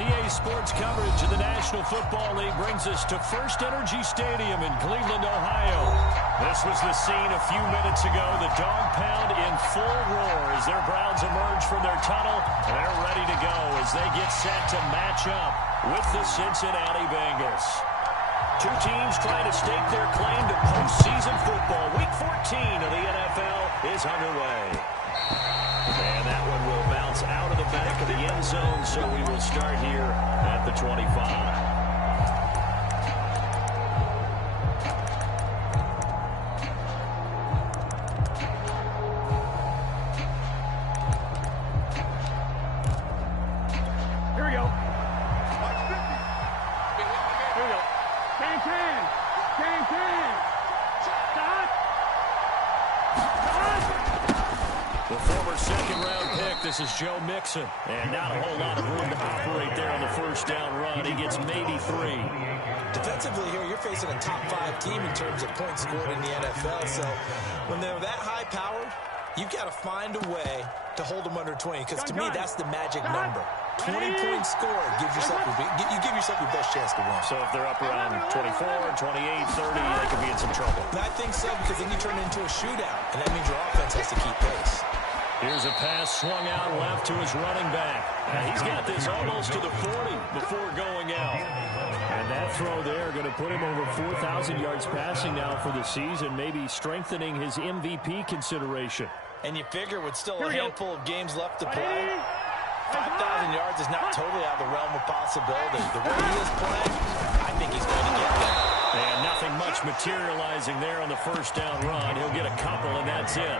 EA Sports coverage of the National Football League brings us to First Energy Stadium in Cleveland, Ohio. This was the scene a few minutes ago. The dog pound in full roar as their Browns emerge from their tunnel. And they're ready to go as they get set to match up with the Cincinnati Bengals. Two teams trying to stake their claim to postseason football. Week 14 of the NFL is underway. And that one will bounce out of the back of the end zone, so we will start here at the 25. This is Joe Mixon, and not a whole lot of room to operate there on the first down run. He gets maybe 3. Defensively here, you're facing a top 5 team in terms of points scored in the NFL, so when they're that high-powered, you've got to find a way to hold them under 20, because to me, that's the magic number. 20 points scored gives yourself you give yourself your best chance to win. So if they're up around 24, 28, 30, they could be in some trouble. And I think so, because then you turn it into a shootout, and that means your offense has to keep pace. Here's a pass swung out left to his running back. He's got this almost to the 40 before going out. And that throw there going to put him over 4,000 yards passing now for the season, maybe strengthening his MVP consideration. And you figure with still a handful of games left to play, 5,000 yards is not totally out of the realm of possibility. The way he is playing, I think he's going to get there. And nothing much materializing there on the first down run. He'll get a couple, and that's it.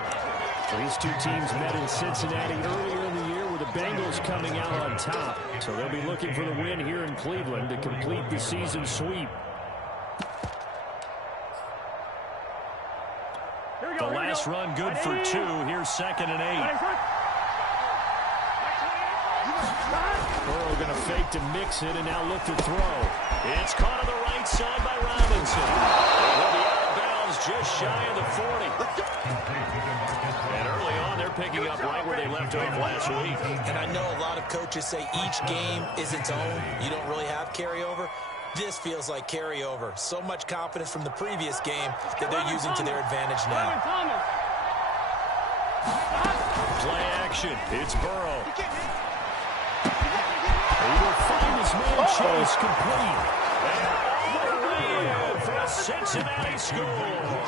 These two teams met in Cincinnati earlier in the year with the Bengals coming out on top. So they'll be looking for the win here in Cleveland to complete the season sweep. The last run good for 2. Here's 2nd and 8. Burrow going to fake to mix it and now look to throw. It's caught on the right side by Robinson. It will be out of bounds just shy of the 40. And early on, they're picking up right where they left off last week. And I know a lot of coaches say each game is its own. You don't really have carryover. This feels like carryover. So much confidence from the previous game that they're using to their advantage now. Play action. It's Burrow. He will find his man Chase complete. And all the way in for a Cincinnati score.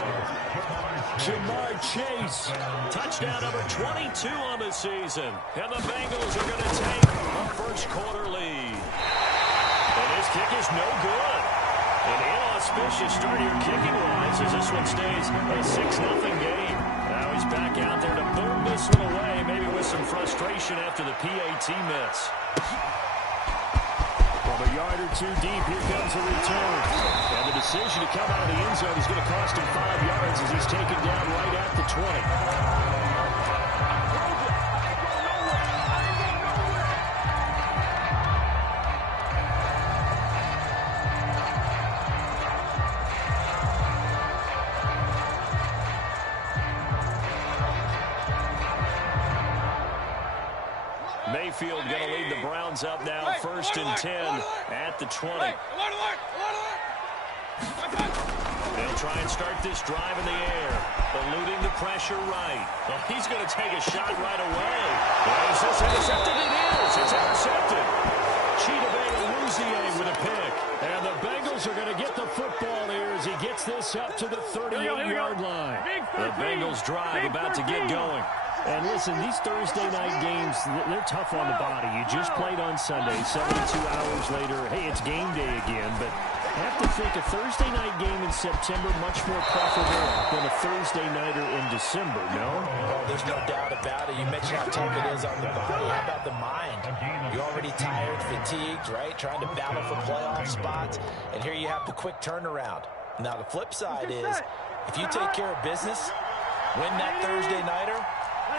Jamar Chase, touchdown number 22 on the season. And the Bengals are going to take a first quarter lead. And his kick is no good. An inauspicious start here kicking-wise as this one stays a 6-0 game. Now he's back out there to boom this one away, maybe with some frustration after the PAT miss. From a yard or 2 deep, here comes the return. And the decision to come out of the end zone is going to cost him 5 yards as he's taken down right at the 20. Mayfield going to lead the Browns up now, 1st and 10 at the 20. They'll try and start this drive in the air, eluding the pressure right. Well, he's going to take a shot right away. Is this intercepted? It is. It's intercepted. Chidobe with a pick. And the Bengals are going to get the football here as he gets this up to the 38-yard line. The Bengals drive about to get going. And listen, these Thursday night games, they're tough on the body. You just played on Sunday, 72 hours later, hey, it's game day again. But I have to think a Thursday night game in September much more preferable than a Thursday nighter in December, no? Oh, there's no doubt about it. You mentioned how tough it is on the body. How about the mind? You're already tired, fatigued, right? Trying to battle for playoff spots. And here you have the quick turnaround. Now, the flip side is, if you take care of business, win that Thursday nighter,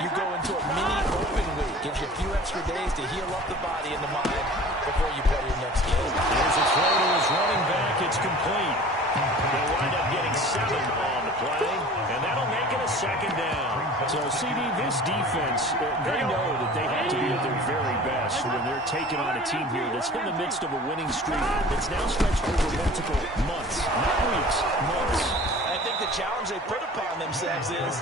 you go into a mini open week. Gives you a few extra days to heal up the body and the mind before you play your next game. Here's a throw to his running back. It's complete. They'll wind up getting 7 on the play, and that'll make it a 2nd down. So, CD, this defense, they know that they have to be at their very best when they're taking on a team here that's in the midst of a winning streak that's now stretched over multiple months, not weeks, months. I think the challenge they put upon themselves is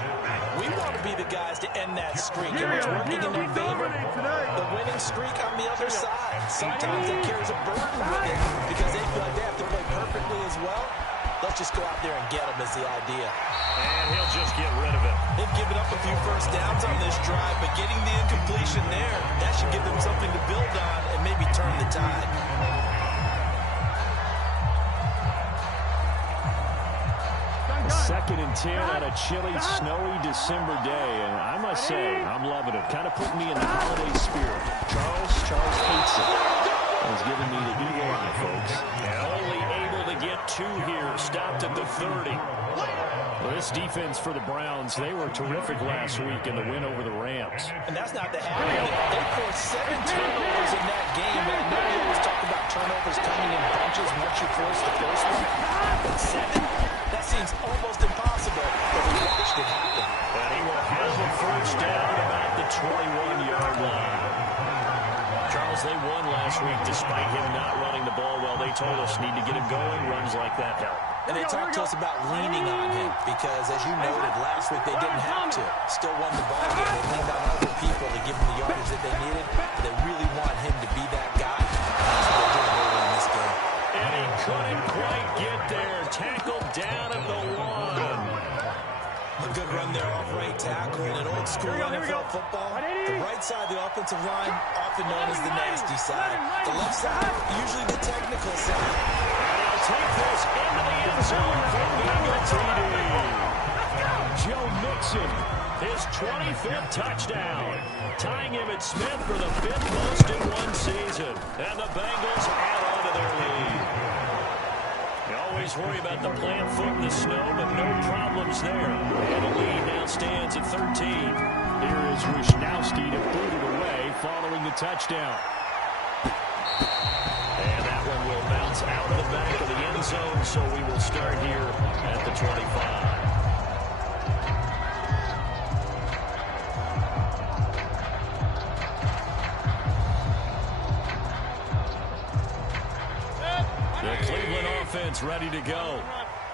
we want to be the guys to end that streak, and it's working in their favor. The winning streak on the other side. Sometimes it carries a burden with it because they feel like they have to play perfectly as well. Let's just go out there and get him is the idea. And he'll just get rid of it. They've given up a few first downs on this drive, but getting the incompletion there, that should give them something to build on and maybe turn the tide. 2nd and 10 on a chilly, snowy December day, and I must say, I'm loving it. Kind of putting me in the holiday spirit. Charles hates it. It's giving me the evil eye, folks. And only able to get 2 here. Stopped at the 30. Well, this defense for the Browns, they were terrific last week in the win over the Rams. And that's not the half of it. They forced 7 turnovers in that game, and I know we always talk about turnovers coming in bunches once you force the first one. But 7? That seems almost impossible, but we watched it happen. And he will have a first down about the 21-yard line. Charles, they won last week despite him not running the ball well. They told us need to get him going. Runs like that help. And they talked to us about leaning on him because, as you noted, last week they didn't have to. Still won the ball game. They leaned on other people to give them the yardage that they needed. But they really want him to be that guy. That's what they're doing early in this game. And he couldn't quite get there. Tackled down at the 1. A good run there off right tackle. In an old-school NFL football, the right side of the offensive line, often known as the nasty side. The left side, usually the technical side. Take this into the end zone for Bengals TD. Joe Mixon, his 25th touchdown, tying him at Smith for the 5th most in one season. And the Bengals add on to their lead. You always worry about the plant foot in the snow, but no problems there. And the lead now stands at 13. Here is Wishnowski to boot it away following the touchdown. And that one will bounce out of the back of the end zone, so we will start here at the 25. The Cleveland offense ready to go.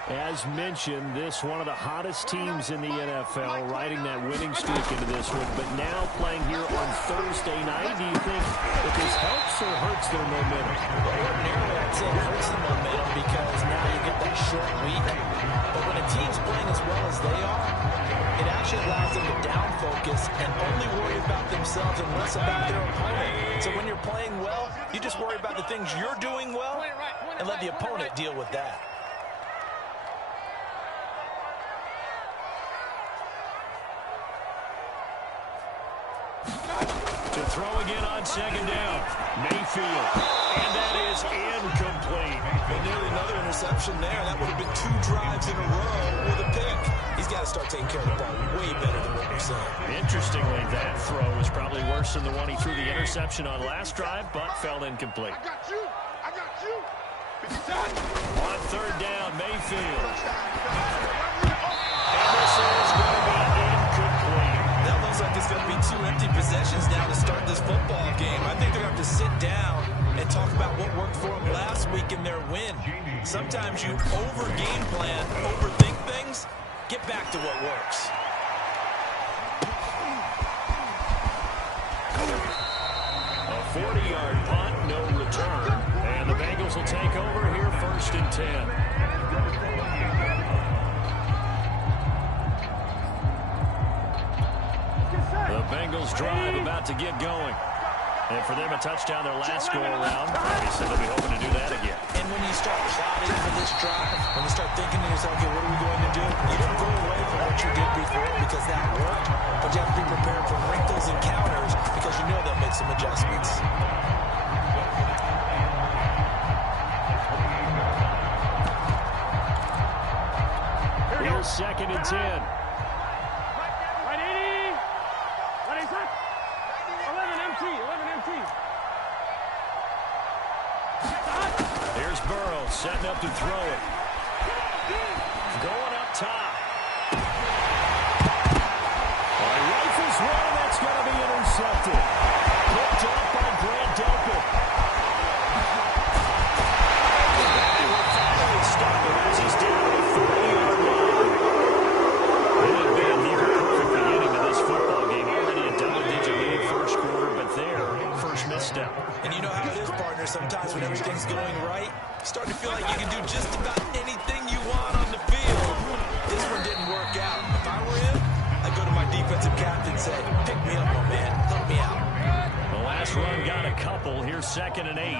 As mentioned, this one of the hottest teams in the NFL, riding that winning streak into this one, but now playing here on Thursday night. Do you think that this helps or hurts their momentum? Ordinarily, I'd say it hurts the momentum because now you get that short week. But when a team's playing as well as they are, it actually allows them to down focus and only worry about themselves and less about their opponent. So when you're playing well, you just worry about the things you're doing well and let the opponent deal with that. To throw again on 2nd down. Mayfield. And that is incomplete. But nearly another interception there. That would have been 2 drives in a row with a pick. He's got to start taking care of the ball way better than what we're saying. Interestingly, that throw was probably worse than the one he threw the interception on last drive, but fell incomplete. I got you. On 3rd down, Mayfield. And this is going to be incomplete. That looks like it's going to be 2 empty possessions now to start this football game. I think they're going to have to sit down and talk about what worked for them last week in their win. Sometimes you over-game plan, overthink things. Get back to what works. A 40-yard punt, no return. And the Bengals will take over here 1st and 10. The Bengals drive about to get going. And for them, a touchdown their last go-around. Obviously, they'll be hoping to do that again. And when you start plotting for this drive, when you start thinking to yourself, okay, what are we going to do? You don't go away from what you did before because that worked. But you have to be prepared for wrinkles and counters because you know they'll make some adjustments. Here's 2nd and 10. Here's Burrow setting up to throw it. step. And you know how it is, partner. Sometimes when everything's going right, you start to feel like you can do just about anything you want on the field. This one didn't work out. If I were him, I'd go to my defensive captain and say, pick me up, my man. Help me out. The last run got a couple. Here's 2nd and 8.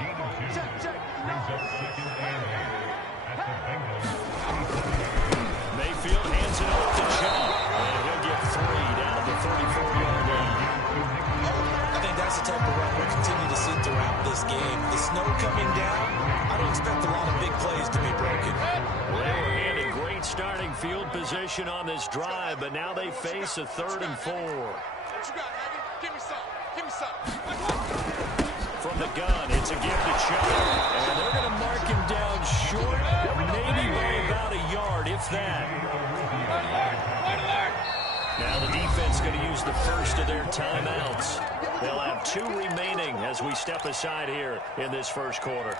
Mayfield hands it off to Chubb. And he'll get 3 down at the 34-yard line. I think that's the type of run we'll continue to see throughout this game. The snow coming down, I don't expect a lot of big plays to be broken. Well, they were handed great starting field position on this drive, but now they face a 3rd and 4. What you got, Maggie? Give me some. Give me some. From the gun, it's a give to Chubb. And they're going to mark him down short, maybe by about a yard, if that. Now the defense going to use the first of their timeouts. They'll have 2 remaining as we step aside here in this first quarter.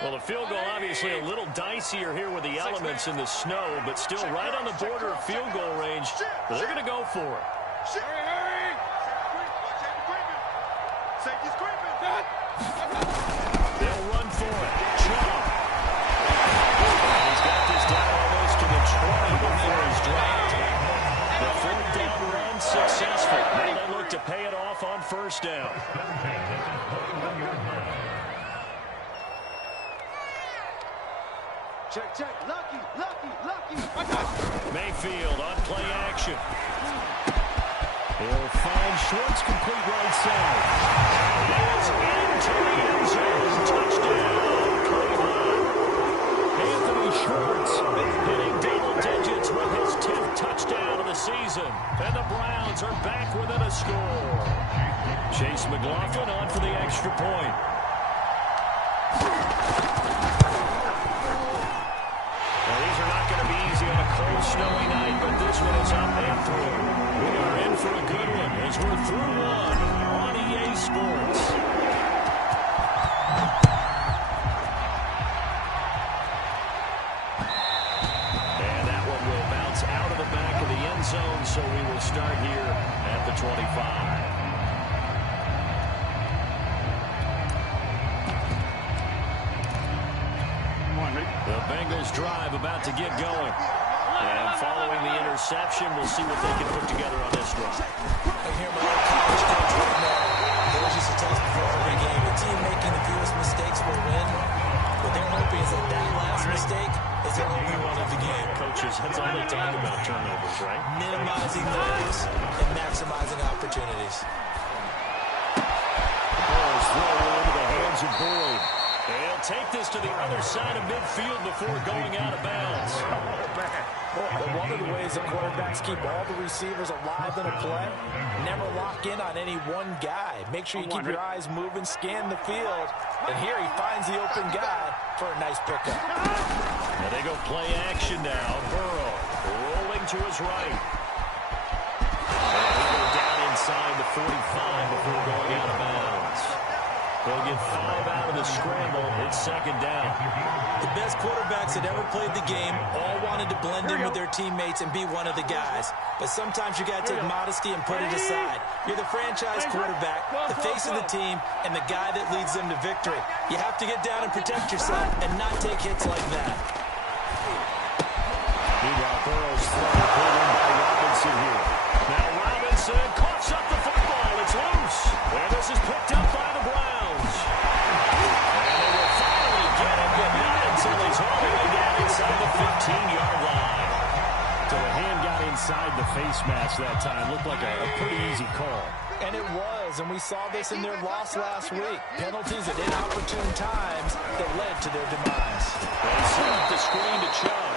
Well, the field goal obviously a little dicier here with the elements in the snow, but still right on the border of field goal range. But they're going to go for it. Hurry, hurry! Safety's creeping! They'll run for it. Chubb. He's got this down almost to the 20 before he's dropped. The 4th down run successful. Now they look to pay it off on 1st down. Check, check. Lucky, lucky, lucky. Mayfield on play action. He'll find Schwartz complete right side. It's into the end zone. Touchdown, Cleveland. Anthony Schwartz hitting double digits with his 10th touchdown of the season. And the Browns are back within a score. Chase McLaughlin on for the extra point. Cold, snowy night, but this one is up and through. We are in for a good one as we're through one on EA Sports. And that one will bounce out of the back of the end zone, so we will start here at the 25. The Bengals drive about to get going. And following the interception, we'll see what they can put together on this drive. I hear my old college coach right now. It was just a test before every game. The team making the fewest mistakes will win. What they're hoping is that last mistake is their only one of the game. Coaches, that's all they talk about, turnovers, right? Minimizing those and maximizing opportunities. The ball is thrown into the hands of Boyd. They'll take this to the other side of midfield before going out of bounds. Well, one of the ways that quarterbacks keep all the receivers alive in a play, never lock in on any one guy. Make sure you keep your eyes moving, scan the field. And here he finds the open guy for a nice pickup. Now they go play action now. Burrow rolling to his right. And he'll go down inside the 45 before going out of bounds. They'll get 5 out of the scramble. It's 2nd down. The best quarterbacks that ever played the game all wanted to blend in with their teammates and be one of the guys. But sometimes you got to take modesty and put it aside. You're the franchise quarterback, the face of the team, and the guy that leads them to victory. You have to get down and protect yourself and not take hits like that. Meanwhile, Burrow's throw pulled in by Robinson here. Now Robinson coughs up the football. It's loose. And this is picked up by the Browns. Until he's all the way down inside the 15-yard line. So the hand got inside the face mask that time. Looked like a pretty easy call. And it was, and we saw this in their loss last week. Penalties at inopportune times that led to their demise. They set up the screen to Chubb.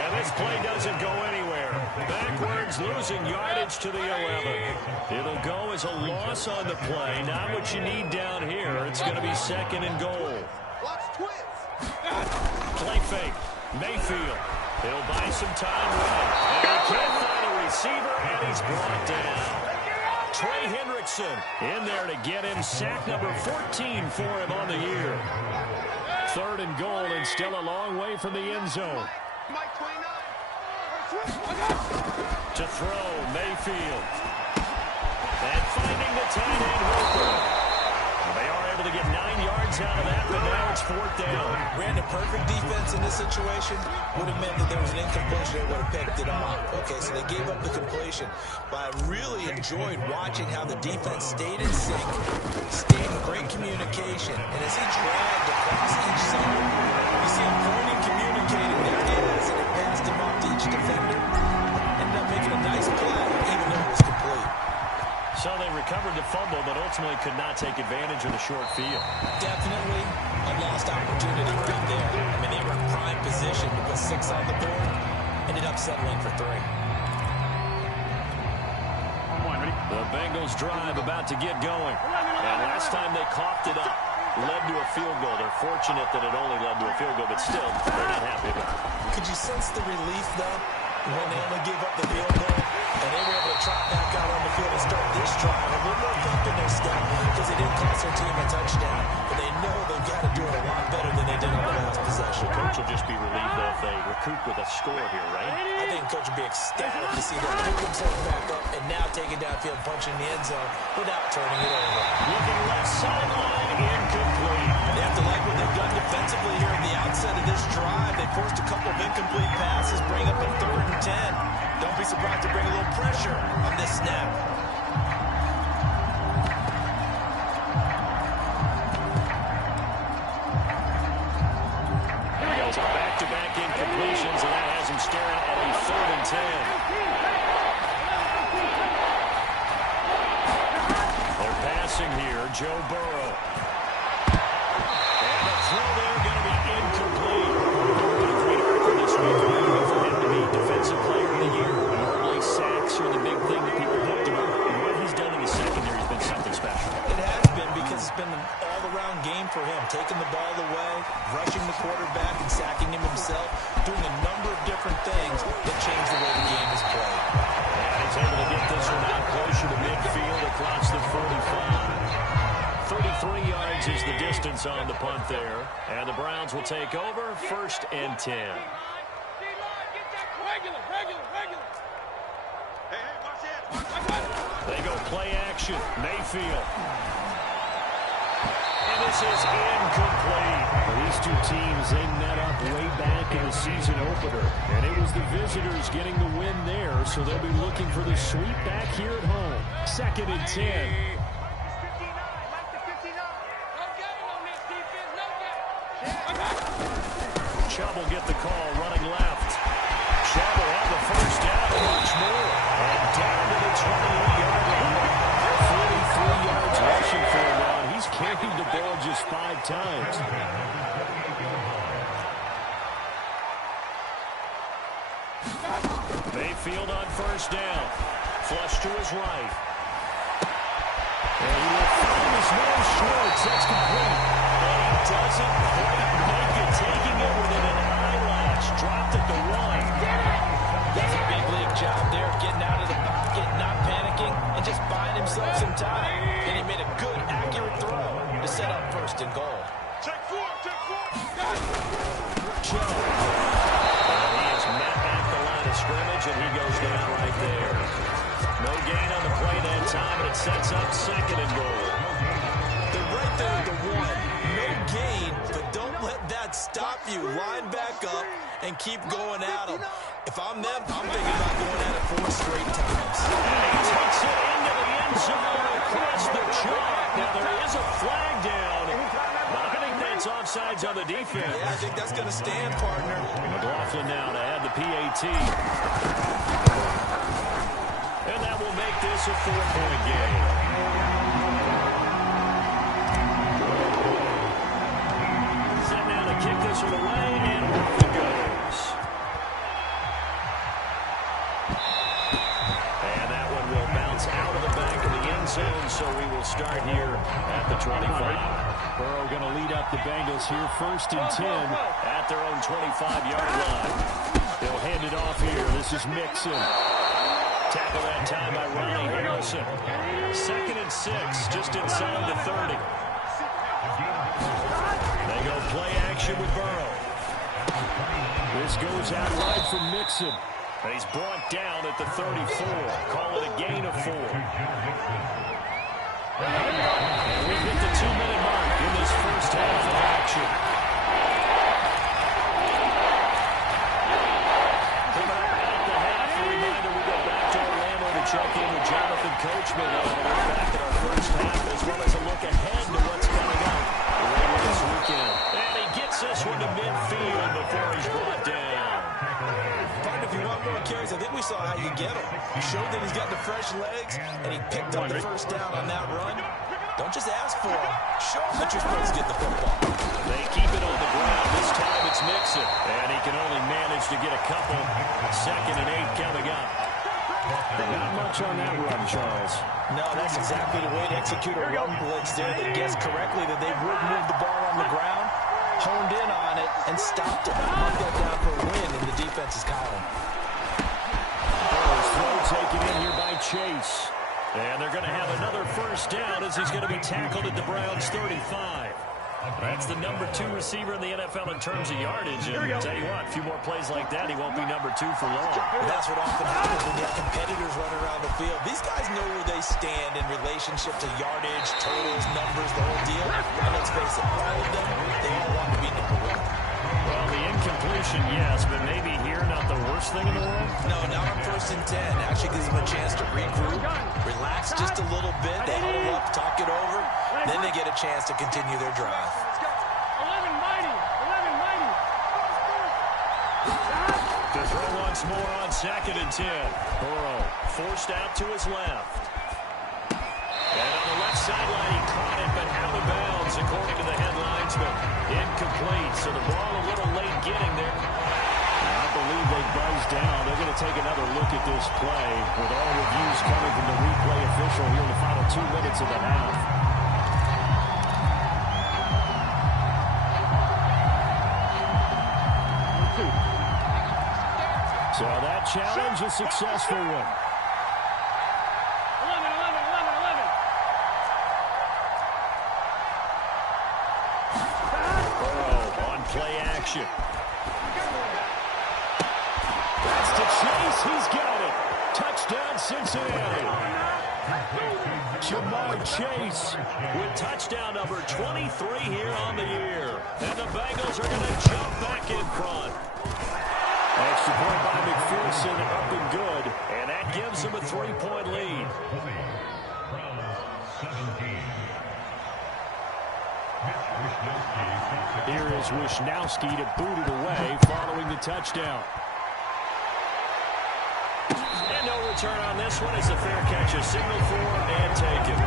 And this play doesn't go anywhere. Backwards, losing yardage to the 11. It'll go as a loss on the play. Not what you need down here. It's going to be 2nd and goal. Watch twins. Play fake. Mayfield. He'll buy some time running. And he can't find a receiver, and he's brought down. Trey Hendrickson in there to get him sack number 14 for him on the year. 3rd and goal, and still a long way from the end zone. To throw, Mayfield. tight end Hooper. They are able to get 9 yards out of that, but now it's 4th down. Ran the perfect defense in this situation. Would have meant that there was an incompletion. They would have picked it off. Okay, so they gave up the completion. But I really enjoyed watching how the defense stayed in sync, stayed in great communication. And as he dragged across each zone, you see him pointing, communicating. There he is, and it passed him off to each defender. Ended up making a nice play, even though it was complete. So they recovered the fumble, but ultimately could not take advantage of the short field. Definitely a lost opportunity right there. I mean, they were in prime position to put 6 on the board. Ended up settling for 3. The Bengals drive about to get going. And last time they coughed it up, led to a field goal. They're fortunate that it only led to a field goal, but still, they're not happy about it. Could you sense the relief, though, when they only gave up the field goal? And they were able to trot back out on the field and start this drive. A little more pep in their step because they didn't cost their team a touchdown. But they know they've got to do it a lot better than they did on the last possession. Coach will just be relieved, though, if they recoup with a score here, right? I think Coach will be ecstatic to see them pick themselves back up and now take it downfield, punching the end zone without turning it over. Looking left sideline, incomplete. They have to like what they've done defensively here at the outset of this drive. They forced a couple of incomplete passes, bring up a 3rd and 10. Don't be surprised to bring a little pressure on this snap. Here he goes, back-to-back incompletions, and that has him staring at a 3rd and 10. They're passing here, Joe Burrow. And the throw there going to be incomplete. A great article this week for him to be Defensive Player of the Year. Normally sacks are the big thing that people talked about. What he's done in the secondary has been something special. It has been because it's been an all-around game for him. Taking the ball away, rushing the quarterback, and sacking him himself. Doing a number of different things that change the way the game is played. And he's able to get this one out closer to midfield across the 45. 33 yards is the distance on the punt there. And the Browns will take over 1st and 10. They go play action. Mayfield. And this is incomplete. These two teams, they met up way back in the season opener. And it was the visitors getting the win there, so they'll be looking for the sweep back here at home. 2nd and 10. Chubb will get the call running left. Chubb will have the 1st down and much more. And down to the 28-yard line. 43 yards rushing for him now. He's carried the ball just 5 times. Mayfield on 1st down. Flush to his right. And he will find his man Schwartz. That's complete. And he doesn't quite make it. Taking it within an eyelash. Dropped at the 1. That's a big league job there, getting out of the pocket, not panicking, and just buying himself some time. And he made a good, accurate throw to set up 1st and goal. Check 4, check 4. Joe. And he has met at the line of scrimmage, and he goes down right there. No gain on the play that time, and it sets up 2nd and goal. They're right there at the 1. No gain, but don't let that stop you. Line back up and keep going at them. If I'm them, I'm thinking about going at it 4 straight times. And he takes it into the end zone across the chalk. Now, there is a flag down, but I think that's offsides on the defense. Yeah, I think that's going to stand, partner. McLaughlin now to add the PAT. And that will make this a 4-point game. Set now to kick this one away, and off it goes. And that one will bounce out of the back of the end zone, so we will start here at the 25. Burrow going to lead up the Bengals here, 1st and 10. At their own 25-yard line. They'll hand it off here. This is Mixon. Tackle that time by Ronnie Harrison. 2nd and 6, just inside the 30. They go play action with Burrow. This goes out wide for Mixon. And he's brought down at the 34. Call it a gain of 4. Coachman on a look back at our first half, as well as a look ahead to what's coming up later this weekend. And he gets this one to midfield before he's brought down. Partner, if you want more carries, I think we saw how you get him. He showed that he's got the fresh legs, and he picked up the first down on that run. Don't just ask for him. Show him that you're supposed to get the football. They keep it on the ground. This time it's Mixon. And he can only manage to get a couple. 2nd and 8 coming up. Not much on that run, Charles. No, that's exactly the way to execute a run blitz there. They guessed correctly that they would move the ball on the ground, honed in on it, and stopped it. Mark that down for a win in the defense's column. Throw taken in here by Chase. And they're going to have another first down as he's going to be tackled at the Browns' 35. That's the number 2 receiver in the NFL in terms of yardage. And I'll tell you what, a few more plays like that, he won't be number 2 for long. That's what often happens when you have competitors running around the field. These guys know where they stand in relationship to yardage, totals, numbers, the whole deal. And let's face it, all of them, they all want to be number 1. Well, the incompletion, yes, but maybe here not the worst thing in the world? No, not on 1st and 10. Actually gives them a chance to regroup, relax just a little bit. They huddle up, talk it over. Then they get a chance to continue their drive. To throw once more on 2nd and 10. Burrow forced out to his left. And on the left sideline, he caught it, but out of bounds, according to the headlines, but incomplete. So the ball a little late getting there. I believe they buzzed down. They're going to take another look at this play with all reviews coming from the replay official here in the final 2 minutes of the half. So that challenge, a successful one. Burrow on play action. That's to Chase. He's got it. Touchdown, Cincinnati. Jamar Chase with touchdown number 23 here on the year. And the Bengals are going to jump back in front. Extra point by McPherson, up and good. And that gives them a 3-point lead. Here is Wishnowski to boot it away following the touchdown. And no return on this one as the fair catch is signaled for and taken.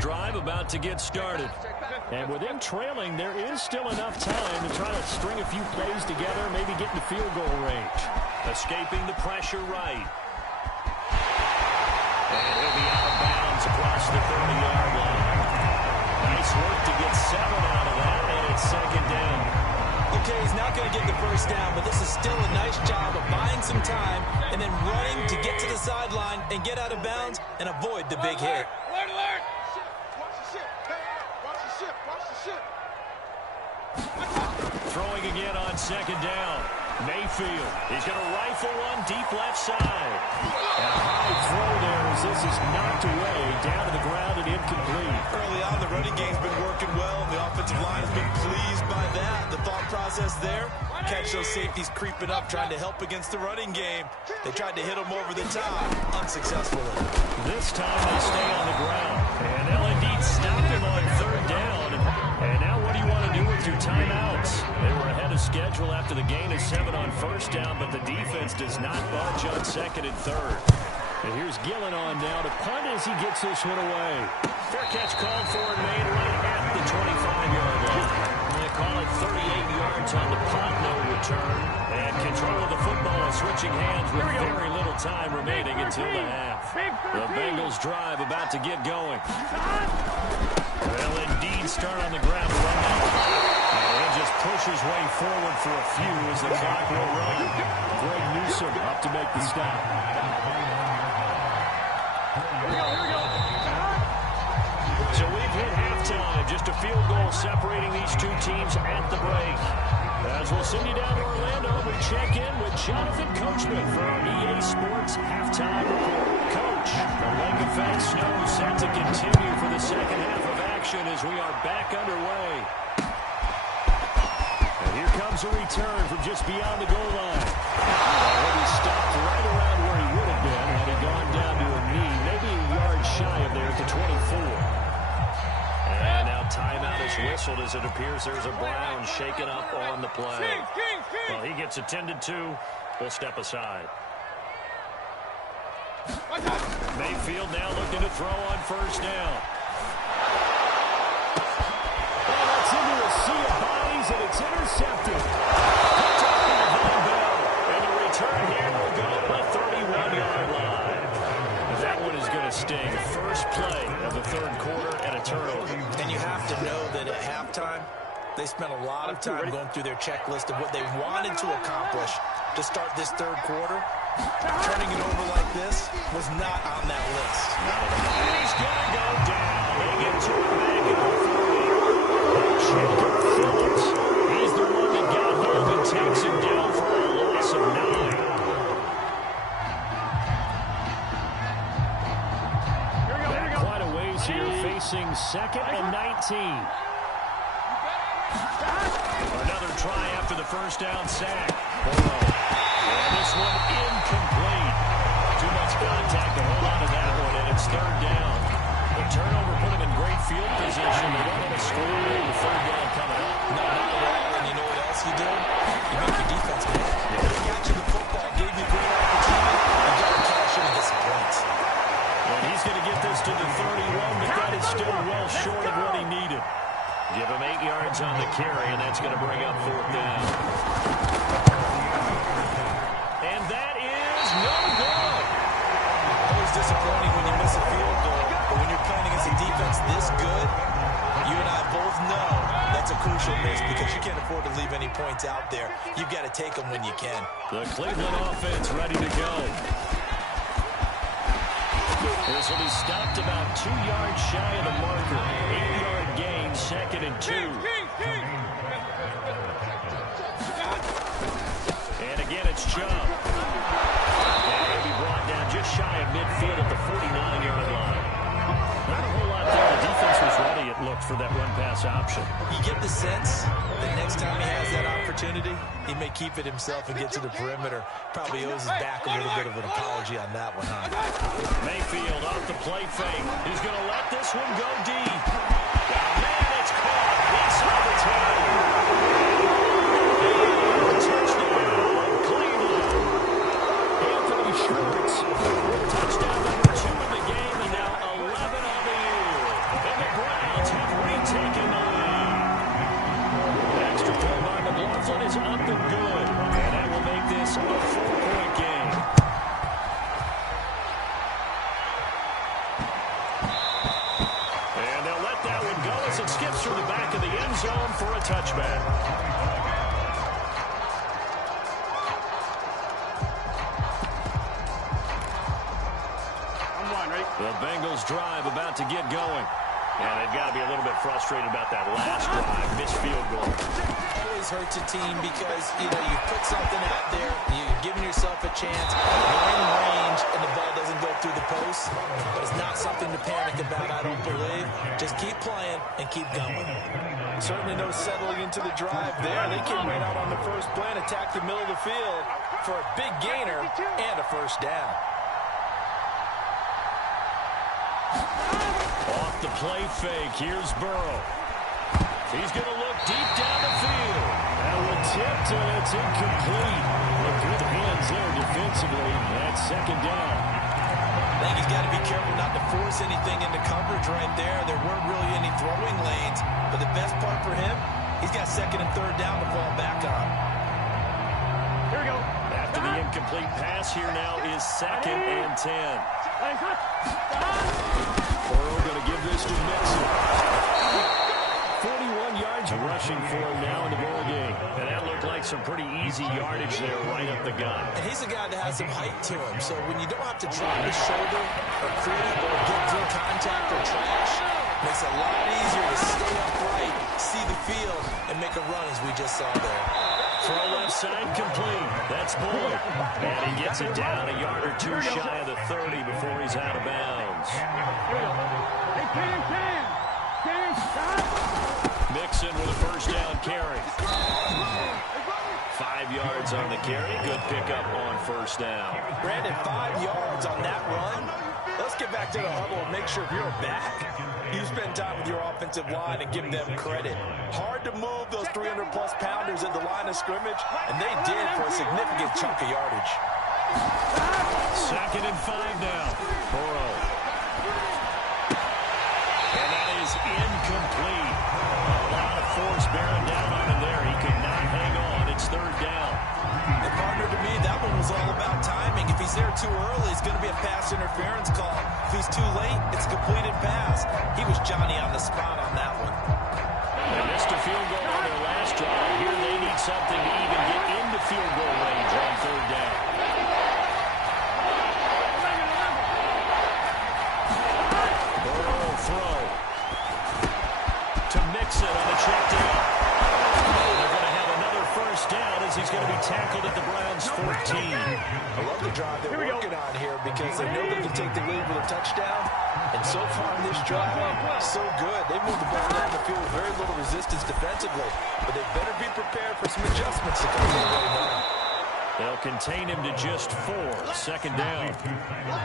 Drive about to get started. And with them trailing, there is still enough time to try to string a few plays together, maybe get in the field goal range. Escaping the pressure right. And he'll be out of bounds across the 30-yard line. Nice work to get 7 out of that, and it's 2nd down. Okay, he's not going to get the first down, but this is still a nice job of buying some time and then running to get to the sideline and get out of bounds and avoid the big hit. Throwing again on 2nd down. Mayfield. He's going to rifle one deep left side. And a high throw there as this is knocked away, down to the ground and incomplete. Early on, the running game's been working well, and the offensive line has been pleased by that. The thought process there, catch those safeties creeping up, trying to help against the running game. They tried to hit them over the top, unsuccessfully. This time they stay on the ground. And they'll indeed stop him on 3rd down. And now what do you want to do with your timeouts? They were ahead of schedule after the gain of 7 on 1st down, but the defense does not budge on 2nd and 3rd. And here's Gillen on now to punt as he gets this one away. Fair catch called for and made right at the 25-yard line. They call it 38 yards on the punt, no return. And control of the football is switching hands with very little time remaining until the half. The Bengals drive about to get going. They'll indeed start on the ground to run that clock. And he'll just push his way forward for a few as the clock will run. Greg Newsome up to make the stop. So we've hit halftime. Just a field goal separating these two teams at the break. As we'll send you down to Orlando, we check in with Jonathan Coachman for our EA Sports Halftime Report. Coach. pitch. The lake effect snow set to continue for the second half of action as we are back underway. And here comes a return from just beyond the goal line. He stopped right around where he would have been had he gone down to a knee, maybe a yard shy of there at the 24. And now timeout is whistled as it appears there's a Brown shaken up on the play. Well, he gets attended to. We'll step aside. Mayfield now looking to throw on first down. Oh, that's into a sea of bodies, and it's intercepted. And the return here will go to the 31-yard line. That one is going to sting. First play of the third quarter and a turnover. And you have to know that at halftime, they spent a lot of time going through their checklist of what they wanted to accomplish to start this third quarter. Turning it over like this was not on that list. And he's going to go down. They get to him back at the 40. Phillips, he's the one that got home and takes him down for a loss of 9. Quite a ways here, facing second and 19. Another try after the first down sack. And this one incomplete. Too much contact to hold on to that one, and it's third down. The turnover put him in great field position. They don't have a score with third down coming up. No, not at all. And you know what else you do? You make your defense pay. They got you the football, gave you great opportunity, and got to cash in and get some points. And he's going to get this to the 31, but that is still well short of what he needed. Give him 8 yards on the carry, and that's going to bring up fourth down. And that is no good. Always disappointing when you miss a field goal, but when you're playing against a defense this good, you and I both know that's a crucial miss because you can't afford to leave any points out there. You've got to take them when you can. The Cleveland offense ready to go. This will be stopped about 2 yards shy of the marker. 8-yard gain, second and 2. And again, it's Chubb. And he'll be brought down just shy of midfield at the 49-yard line. Not a whole lot there. The defense was ready, it looked, for that run-pass option. You get the sense that next time he has that opportunity, he may keep it himself and get to the perimeter. Probably owes his back a little bit of an apology on that one, huh? Mayfield off the play fake. He's going to let this one go deep. Man, it's caught inside the 10. Touchdown, Cleveland. Anthony Schwartz with touchdown number 2 in the game, and now 11 on the year. And the Browns have retaken the lead. Extra point by McLaughlin is up and good, and that will make this a 4-point game. And they'll let that one go as it skips through the back of the end zone for a touchback. The Bengals drive about to get going. And they've got to be a little bit frustrated about that last drive, missed field goal. Always hurts a team because, you put something out there, you're giving yourself a chance, you're in range, and the ball doesn't go through the post. But it's not something to panic about, I don't believe. Just keep playing and keep going. Certainly no settling into the drive there. They came right out on the first play and attacked the middle of the field for a big gainer and a first down. Off the play fake, here's Burrow. He's going to look deep down the field. That one tipped, and it's incomplete. Look good hands there defensively. That's second down. I think he's got to be careful not to force anything into coverage right there. There weren't really any throwing lanes, but the best part for him, he's got second and third down to fall back on. Here we go. After the incomplete pass, here now is second and 10. Burrow going to give this to Mixon. 41 yards rushing for him now in the ball game. And that looked like some pretty easy yardage there right up the gut. And he's a guy that has some height to him, so when you don't have to drop his shoulder or create or get through contact or trash, makes it a lot easier to stay upright, see the field, and make a run as we just saw there. Throw left side complete. That's Boyd. And he gets it down a yard or two shy of the 30 before he's out of bounds. Mixon with a first down carry. 5 yards on the carry. Good pickup on first down. Brandon, 5 yards on that run. Let's get back to the huddle and make sure if you're back, you spend time with your offensive line and give them credit. Hard to move those 300-plus pounders at the line of scrimmage, and they did for a significant chunk of yardage. 2nd and 5 now. Burrow. And that is incomplete. A lot of force bearing down on him there. He could not hang on. It's 3rd down. And partner, to me, that one was all about timing. If he's there too early, it's going to be a pass interference call. If he's too late, it's a completed pass. He was Johnny on the spot on that one. They missed a field goal on their last drive. Here they need something to even get into field goal range on 3rd down. Burrow will throw to Mixon on the check down. They're going to have another first down as he's going to be tackled at the Browns' 14. I love the drive they're working on here because they know they can take the lead with a touchdown. And so far in this drive, so good. They moved the ball down the field with very little resistance defensively. But they better be prepared for some adjustments to come their way now. They'll contain him to just 4. 2nd down.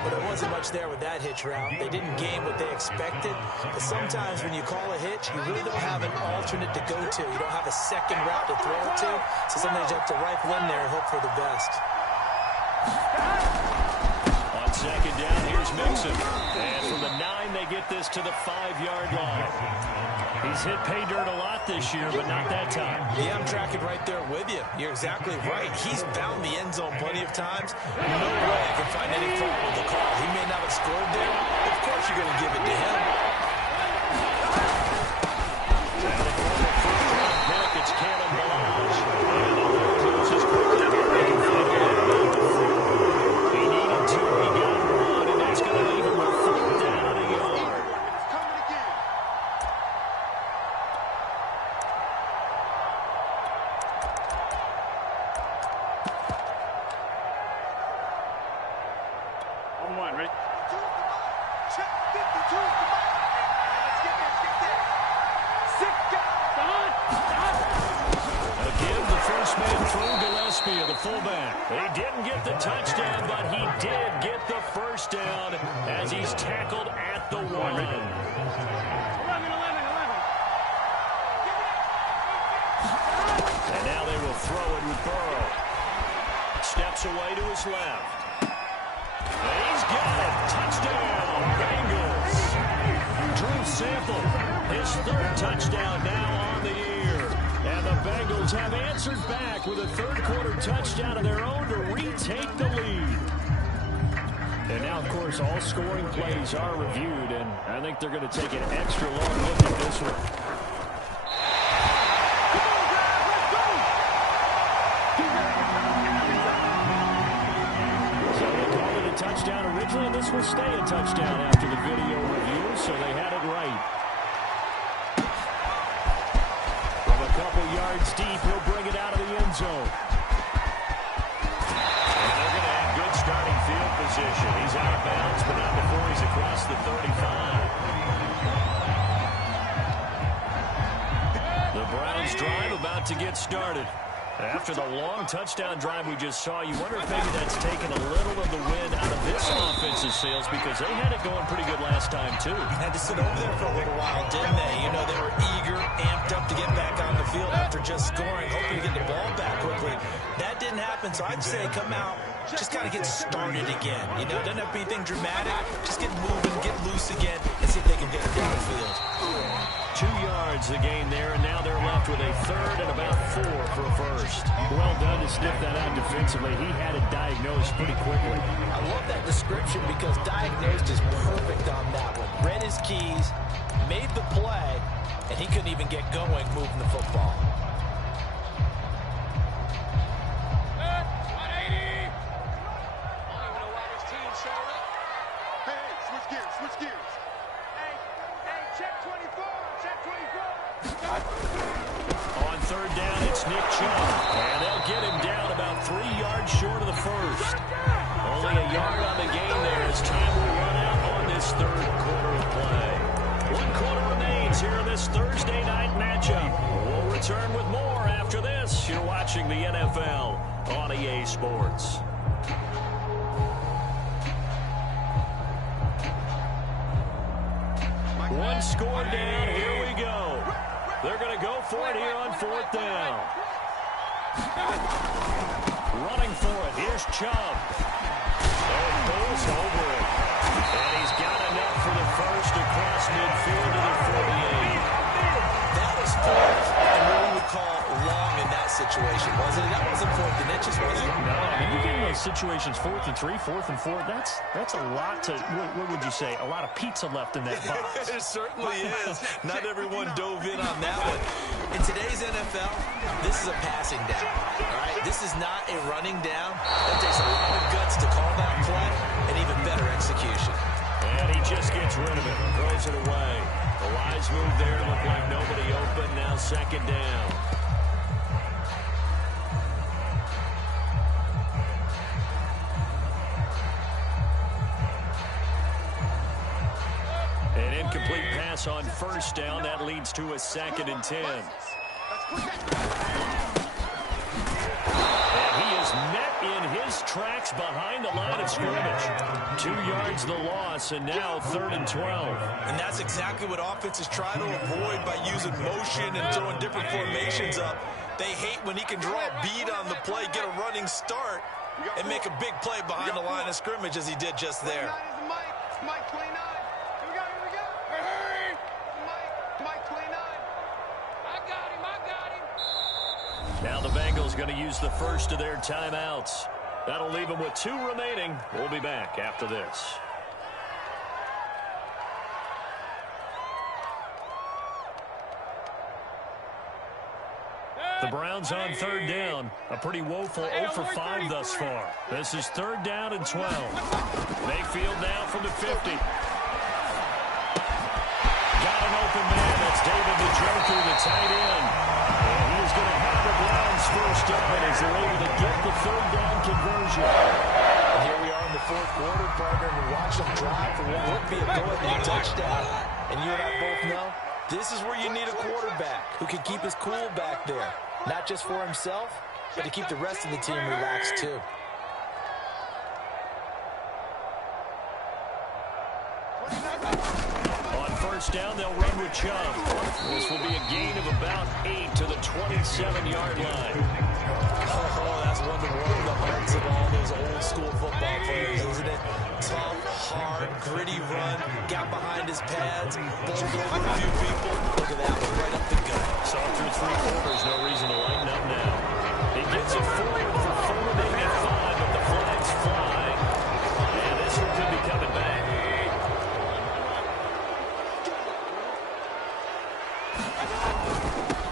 But there wasn't much there with that hitch route. They didn't gain what they expected. But sometimes when you call a hitch, you really don't have an alternate to go to. You don't have a second route to throw it to. So sometimes you have to rifle in there and hope for the best. On 2nd down, here's Mixon. And from the 9, they get this to the 5-yard line. He's hit pay dirt a lot this year, but not that time. Yeah, I'm tracking right there with you. You're exactly right. He's found the end zone plenty of times. No way I can find any fault with the call. He may not have scored there. Of course you're going to give it to him. And the former first-round pick, it's Caleb Balaj. And the Lord closes quickly here. They can find it at about the 4. He needed 2. He got 1, and that's going to leave him with 4th down and a yard. The fullback. He didn't get the touchdown, but he did get the first down as he's tackled at the 1. And now they will throw it with Burrow. Steps away to his left. And he's got it. Touchdown, Bengals. Drew Sample, his 3rd touchdown now on the year. And the Bengals have answered back with a 3rd-quarter touchdown of their own to retake the lead. And now, of course, all scoring plays are reviewed, and I think they're going to take an extra long look at this one. So they called it a touchdown originally, and this will stay a touchdown after the video review, so they had it right. Couple yards deep, he'll bring it out of the end zone. And they're going to have good starting field position. He's out of bounds, but not before he's across the 35. The Browns drive about to get started. After the long touchdown drive we just saw, you wonder if maybe that's taken a little of the wind out of this offense's sails because they had it going pretty good last time, too. Had to sit over there for a little while, didn't they? You know, they were eager, amped up to get back on the field after just scoring, hoping to get the ball back quickly. That didn't happen, so I'd say come out, just kind of get started again. You know, doesn't have to be anything dramatic. Just get moving, get loose again, and see if they can get it downfield. 2 yards the gain there, and now they're left with a 3rd and about 4 for a first. Well done to sniff that out defensively. He had it diagnosed pretty quickly. I love that description because diagnosed is perfect on that one. Read his keys, made the play, and he couldn't even get going moving the football. third down, it's Nick Chubb. And they'll get him down about 3 yards short of the first. Only a yard on the gain there as time will run out on this third quarter of play. 1 quarter remains here in this Thursday night matchup. We'll return with more after this. You're watching the NFL on EA Sports. One score down. Here we go. They're going to go for it here on 4th down. Running for it. Here's Chubb. There it goes over it. And he's got enough for the first across midfield to the 48. That was 4th and what we would call long in that situation, wasn't it? That wasn't 4th and inches, was it? No, I mean, you get in those situations 4th and 3, 4th and 4. That's a lot to, what would you say, a lot of pizza left in that box. It certainly is. Not everyone dove in on that one. In today's NFL, this is a passing down. All right, this is not a running down. That takes a lot of guts to call that play and even better execution. And he just gets rid of it, throws it away. The wise move there, looked like nobody open. Now 2nd down. An incomplete pass on 1st down. That leads to a 2nd and 10. And he is met in his tracks behind the line of scrimmage. 2 yards the loss, and now 3rd and 12. And that's exactly what offenses try to avoid by using motion and throwing different formations up. They hate when he can draw a bead on the play, get a running start, and make a big play behind the line of scrimmage as he did just there. Mike 29. Here we go. Hurry. Mike 29. I got him. Now the Bengals going to use the first of their timeouts. That'll leave them with 2 remaining. We'll be back after this. The Browns on 3rd down. A pretty woeful 0 for 5 thus far. This is 3rd down and 12. Mayfield now from the 50. Got an open man. That's David Njoku, the tight end. And he is going to have the Browns first down as they're able to get the 3rd down conversion. And here we are in the 4th quarter, partner, and watch them drive for what would be a go-ahead touchdown. And you and I both know this is where you need a quarterback who can keep his cool back there. Not just for himself, but to keep the rest of the team relaxed too. On 1st down, they'll run with Chubb. This will be a gain of about 8 to the 27-yard line. Oh, that's one to warm the hearts of all those old school football players, isn't it? Tough, hard, gritty run. Got behind his pads, bowled over a few people. Look at that one, right up the gut. Saw through 3 quarters, no reason to lighten up now. He gets it forward for forwarding at 5, but the flags fly. And this one could be coming back.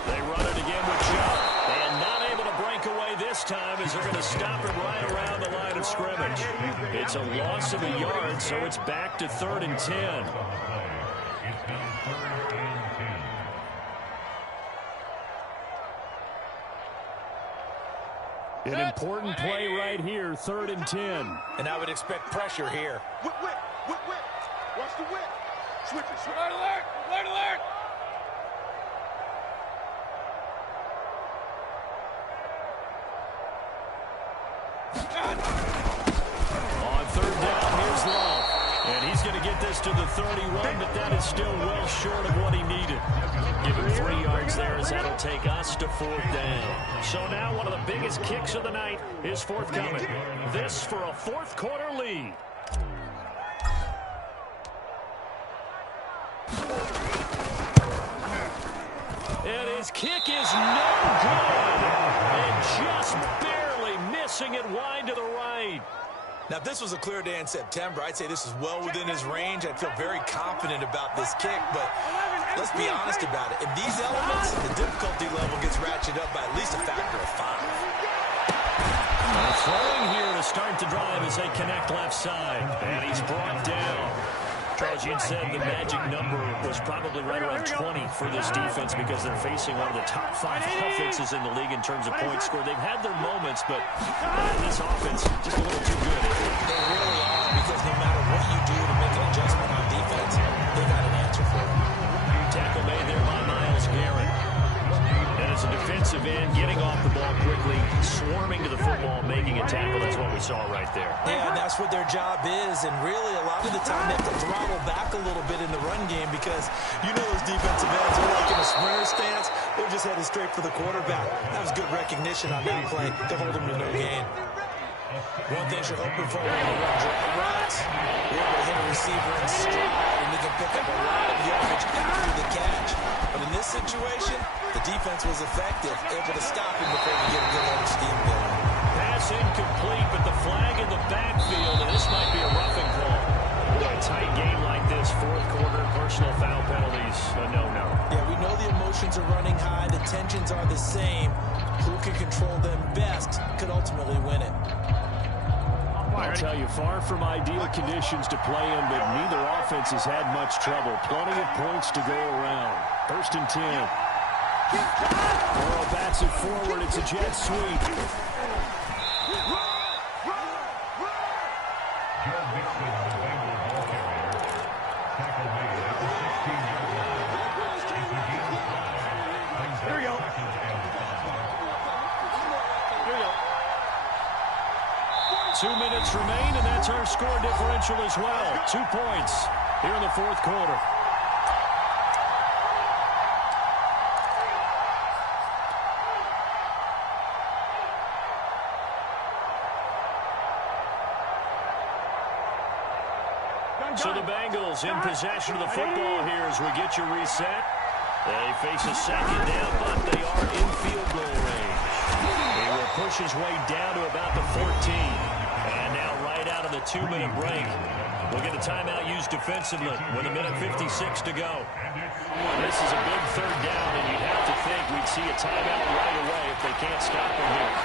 They run it again with Chubb. And not able to break away this time as they're going to stop it right around the line of scrimmage. It's a loss of a yard, so it's back to 3rd and 10. An important play right here, 3rd and 10. And I would expect pressure here. Whip. Watch the whip. Switch it. Alert, alert. Alert, alert. On 3rd down, here's Love. And he's going to get this to the 31, but that is still well short of what he needed. Give him 3 yards there as that'll take us to 4th down. So now one of the biggest kicks of the night is forthcoming. This for a 4th quarter lead. And his kick is no good. And just barely missing it wide to the right. Now, if this was a clear day in September, I'd say this is well within his range. I'd feel very confident about this kick, but let's be honest about it. In these elements, the difficulty level gets ratcheted up by at least a factor of 5. Throwing here to start the drive as they connect left side. And he's brought down. Charles, you'd said the magic number was probably right around 20 for this defense because they're facing one of the top 5 offenses in the league in terms of points scored. They've had their moments, but this offense just a little too good. They really are, because no matter what you do to make an adjustment on defense, they got an answer for it. Tackle made there by Myles Garrett. And as a defensive end, getting off the ball quickly, swarming to the football, making a tackle. That's what we saw right there. Yeah, and that's what their job is. And really, a lot of the time, they have to throttle back a little bit in the run game because you know those defensive ends are like in a sprinter stance. They're just headed straight for the quarterback. That was good recognition on that play to hold him to no gain. One thing you're hoping for when you run drag routes, you're able to hit a receiver in stride, and he can pick up a lot of yardage after the catch. But in this situation, the defense was effective, able to stop him before he get a good load of steam going. Pass incomplete, but the flag in the backfield, and this might be a roughing call. Boy, a tight game like this, fourth quarter, personal foul penalties, a no-no. Yeah, we know the emotions are running high, the tensions are the same. Who can control them best could ultimately win it. I'll tell you, far from ideal conditions to play in, but neither offense has had much trouble. Plenty of points to go around. 1st and 10. Burrow bats it forward. It's a jet sweep. Here we go. 2 minutes remain, and that's our score differential as well. 2 points here in the fourth quarter. So the Bengals in possession of the football here as we get you reset. They face a second down, but they are in field goal range. He will push his way down to about the 14. And now right out of the 2-minute break, we'll get a timeout used defensively with 1:56 to go. This is a big third down, and you'd have to think we'd see a timeout right away if they can't stop him here.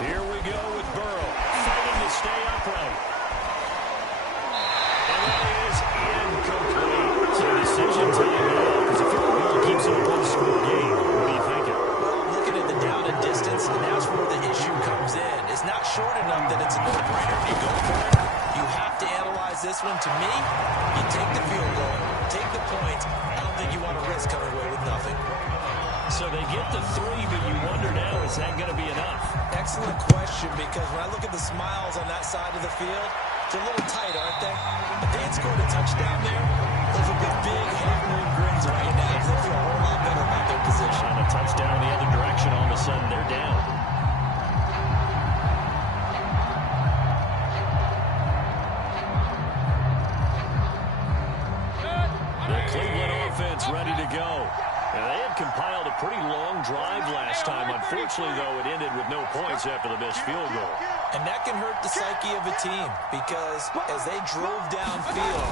Here we go with Burrow, fighting to stay upright. And that is incomplete. So decision time now, because if it keeps it a one-score game, what are you thinking? Well, looking at the down and distance, and that's where the issue comes in. It's not short enough that it's a no-brainer. You go for it. You have to analyze this one. To me, you take the field goal, take the points. I don't think you want to risk coming away with nothing. So they get the 3, but you wonder now, is that going to be enough? Excellent question, because when I look at the smiles on that side of the field, they're a little tight, aren't they? If they had scored a touchdown there, those would be big, hand-moon grins right now because they feel a whole lot better about their position. And a touchdown in the other direction, all of a sudden they're down. The Cleveland offense ready to go. And they had compiled a pretty long drive last time. Unfortunately, though, it ended with no points after the missed field goal. And that can hurt the psyche of a team because as they drove downfield,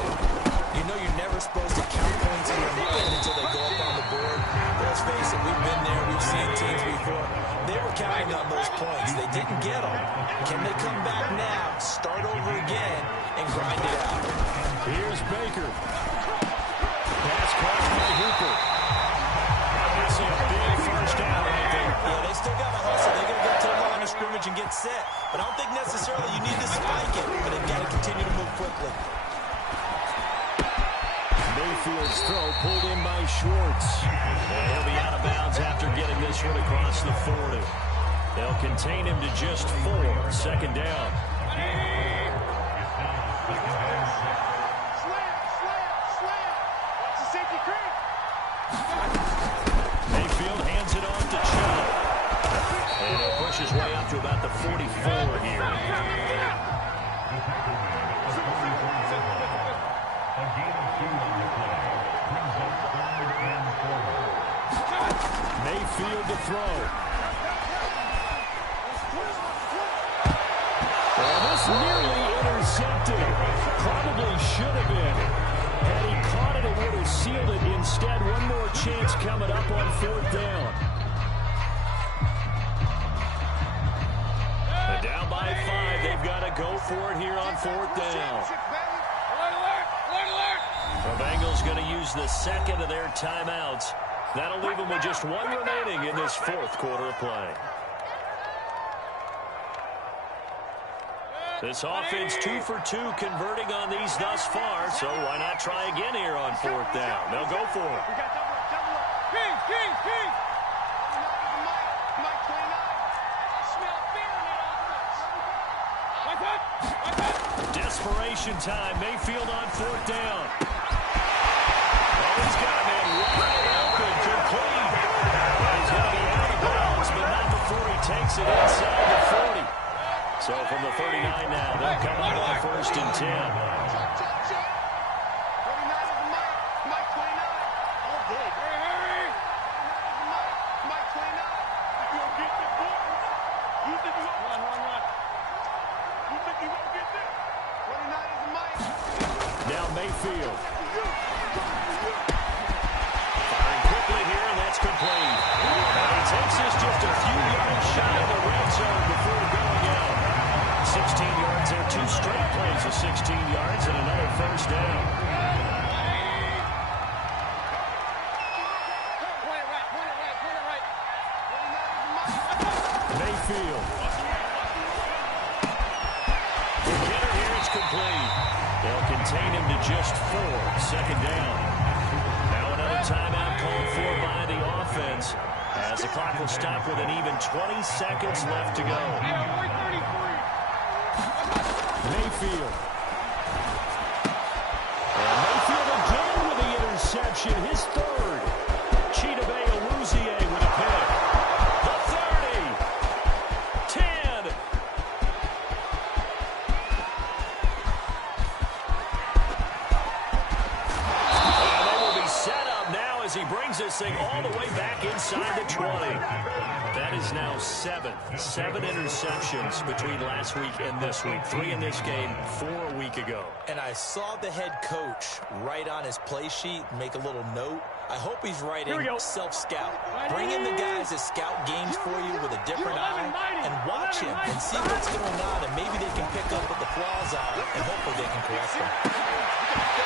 you know you're never supposed to count points in your mind until they go up on the board. Let's face it, we've been there. We've seen teams before. They were counting on those points. They didn't get them. Can they come back now, start over again, and grind it out? Here's Baker. Pass caught by Hooper. That's a big first down right there. Yeah, they still got to hustle. They're going to get to the line of scrimmage and get set. But I don't think necessarily you need to spike it, but they've got to continue to move quickly. Mayfield's throw pulled in by Schwartz. And he'll be out of bounds after getting this one across the 40. They'll contain him to just 4. Second down. Mayfield hands it off to Chubb. And he'll push his way up to about the 44 here. Mayfield to throw. Well, this nearly intercepted. Probably should have been. Had he caught thought it would have sealed it. Instead, one more chance coming up on 4th down. And down by 5. They've got to go for it here on 4th down. The Bengals going to use the second of their timeouts. That'll leave them with just one remaining in this 4th quarter of play. This offense 2 for 2 converting on these thus far, so why not try again here on 4th down? They'll go for it. Desperation time. Mayfield on 4th down. Oh, he's got a man wide open, complete. He's going to be out of bounds, but not before he takes it inside the 40. So from the 39 now, they'll come up on 1st and 10. Now Mayfield. Firing quickly here, and that's complete. And he takes this just a few yards shy of the red zone before going out. 16 yards there, 2 straight plays of 16 yards and another 1st down. Mayfield. For Kenner here, it's complete. They'll contain him to just 4. 2nd down. Now another timeout called for by the offense, as the clock will stop with an even 20 seconds left to go. Mayfield. And Mayfield again with the interception, his 3rd. Cheetah Bay Aluzie with a pick. The 30. 10. And they will be set up now as he brings this thing all the way back inside the 20. That is now 7 interceptions between last week and this week. 3 in this game, 4 a week ago. And I saw the head coach write on his play sheet, make a little note. I hope he's writing self-scout. Bring in the guys that scout games for you with a different eye and watch him and see what's going on, and maybe they can pick up what the flaws are, and hopefully they can correct them.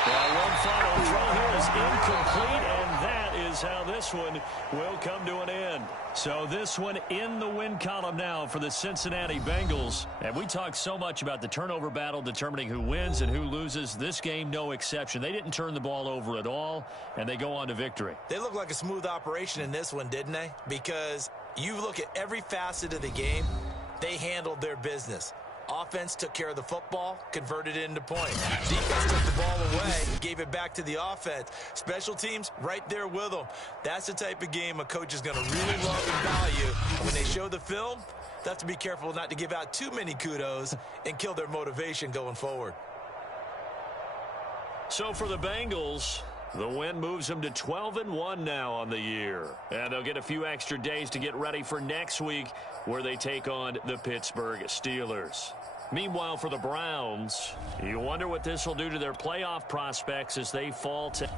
Well, one final throw here is incomplete, and that is how this one will come to an end. So this one in the win column now for the Cincinnati Bengals. And we talked so much about the turnover battle determining who wins and who loses. This game, no exception. They didn't turn the ball over at all, and they go on to victory. They look like a smooth operation in this one, didn't they? Because you look at every facet of the game, they handled their business. Offense took care of the football, converted it into points. Defense took the ball away, gave it back to the offense. Special teams, right there with them. That's the type of game a coach is going to really love and value. And when they show the film, they have to be careful not to give out too many kudos and kill their motivation going forward. So for the Bengals, the win moves them to 12-1 now on the year. And they'll get a few extra days to get ready for next week, where they take on the Pittsburgh Steelers. Meanwhile, for the Browns, you wonder what this will do to their playoff prospects as they fall to